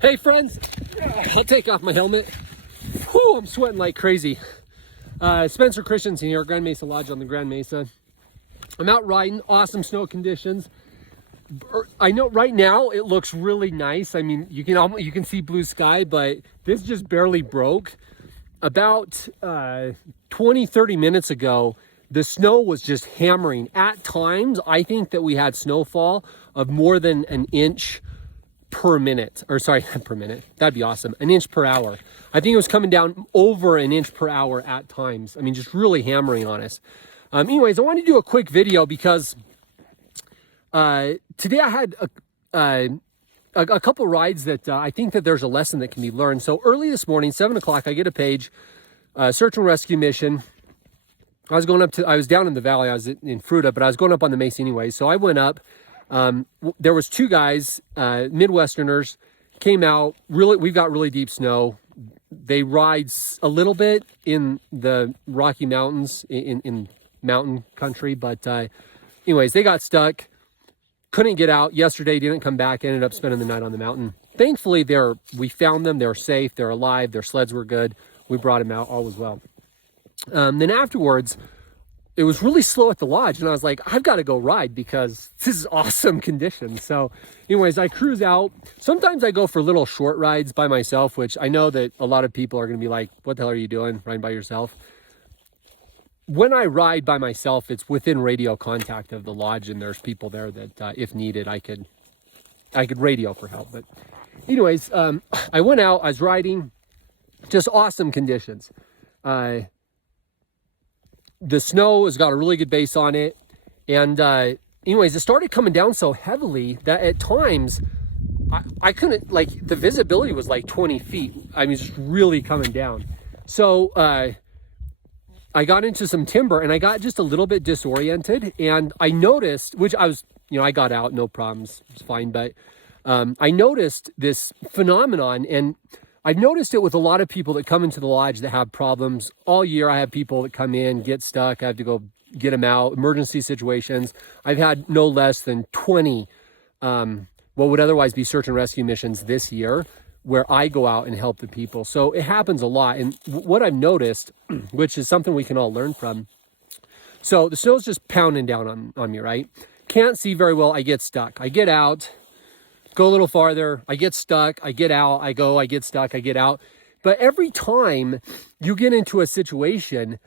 Hey friends, I'll take off my helmet. Whew, I'm sweating like crazy. Spencer Christensen here, Grand Mesa Lodge on the Grand Mesa. I'm out riding, awesome snow conditions. I know right now it looks really nice. I mean, you can see blue sky, but this just barely broke. About 20-30 minutes ago, the snow was just hammering. At times, I think that we had snowfall of more than an inch per minute, or sorry, per minute. That'd be awesome. An inch per hour. I think it was coming down over an inch per hour at times. I mean, just really hammering on us. Anyways, I wanted to do a quick video because today I had a couple rides that I think that there's a lesson that can be learned. So early this morning, 7 o'clock, I get a page, search and rescue mission. I was down in the valley. I was in Fruta, but I was going up on the mesa anyway. So I went up. There was two guys, Midwesterners, came out. We've got really deep snow. They ride a little bit in the Rocky Mountains in mountain country, but anyways, they got stuck, couldn't get out yesterday, didn't come back, ended up spending the night on the mountain. Thankfully, we found them. They're safe, they're alive, their sleds were good. We brought them out, all was well. Then afterwards, it was really slow at the lodge, and I was like, I've got to go ride because this is awesome conditions. So anyways, I cruise out. Sometimes I go for little short rides by myself, which I know that a lot of people are going to be like, what the hell are you doing riding by yourself? When I ride by myself, it's within radio contact of the lodge, and there's people there that if needed, I could radio for help. But anyways, I went out, I was riding, just awesome conditions. The snow has got a really good base on it. And anyways, it started coming down so heavily that at times I couldn't, like, the visibility was like 20 feet. I mean, it's really coming down. So I got into some timber and I got just a little bit disoriented. And I noticed, which I got out, no problems, it's fine. But I noticed this phenomenon, and I've noticed it with a lot of people that come into the lodge that have problems. All year I have people that come in, get stuck, I have to go get them out, emergency situations. I've had no less than 20 what would otherwise be search and rescue missions this year where I go out and help the people. So it happens a lot. And what I've noticed, which is something we can all learn from, so the snow's just pounding down on me, right? Can't see very well, I get stuck. I get out, go a little farther, I get stuck, I get out, I go, I get stuck, I get out. But every time you get into a situation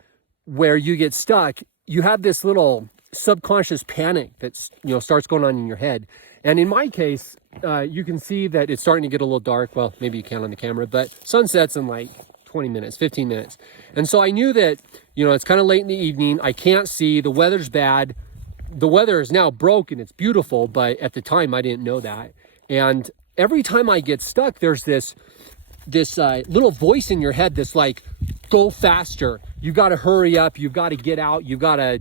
where you get stuck, you have this little subconscious panic that starts going on in your head. And in my case, you can see that it's starting to get a little dark. Well, maybe you can on the camera, but sunsets in like 20 minutes, 15 minutes. And so I knew that, it's kind of late in the evening. I can't see, the weather's bad. The weather is now broken, it's beautiful, but at the time I didn't know that. And every time I get stuck, there's this little voice in your head that's like, go faster. You got to hurry up. You've got to get out. You've got to,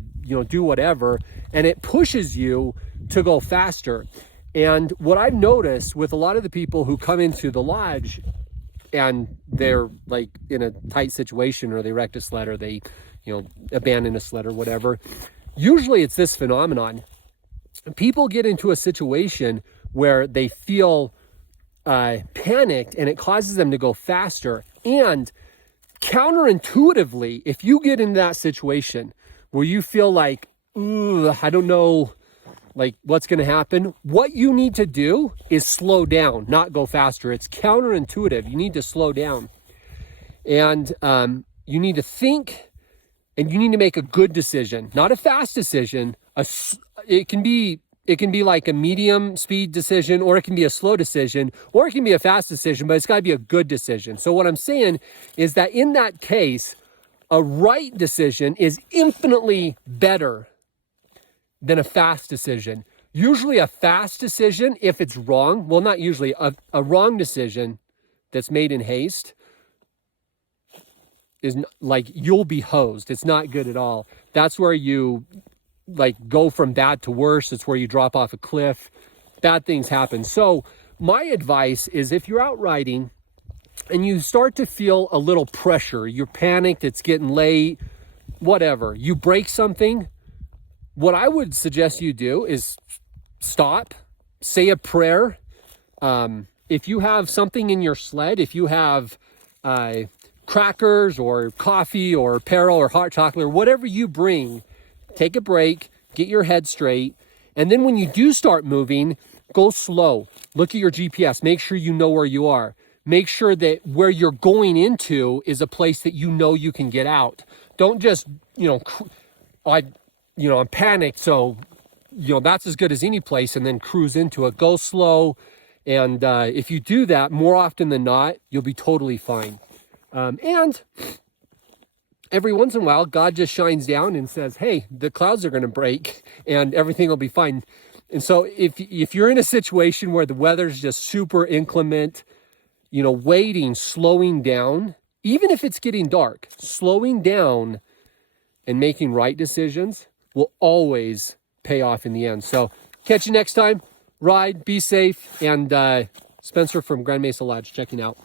do whatever. And it pushes you to go faster. And what I've noticed with a lot of the people who come into the lodge and they're like in a tight situation, or they wrecked a sled, or they, abandoned a sled or whatever, usually it's this phenomenon. People get into a situation where they feel panicked, and it causes them to go faster. And counterintuitively, if you get in that situation where you feel like, I don't know, like what's going to happen, what you need to do is slow down, not go faster. It's counterintuitive. You need to slow down, and you need to think, and you need to make a good decision, not a fast decision. It can be like a medium speed decision, or it can be a slow decision, or it can be a fast decision, but it's got to be a good decision. So what I'm saying is that in that case, a right decision is infinitely better than a fast decision. Usually a fast decision, if it's wrong, well, not usually, a wrong decision that's made in haste is like, you'll be hosed. It's not good at all. That's where you go from bad to worse. It's where you drop off a cliff. Bad things happen. So my advice is, if you're out riding and you start to feel a little pressure, you're panicked, it's getting late, whatever, you break something, what I would suggest you do is stop, say a prayer, if you have something in your sled, if you have crackers or coffee or apparel or hot chocolate or whatever you bring, take a break, get your head straight. And then when you do start moving, go slow. Look at your GPS. Make sure you know where you are. Make sure that where you're going into is a place that you know you can get out. Don't just, I'm panicked, so, that's as good as any place, and then cruise into it. Go slow. And if you do that, more often than not, you'll be totally fine. And every once in a while, God just shines down and says, hey, the clouds are going to break and everything will be fine. And so if you're in a situation where the weather's just super inclement, waiting, slowing down, even if it's getting dark, slowing down and making right decisions will always pay off in the end. So catch you next time. Ride, be safe, and Spencer from Grand Mesa Lodge checking out.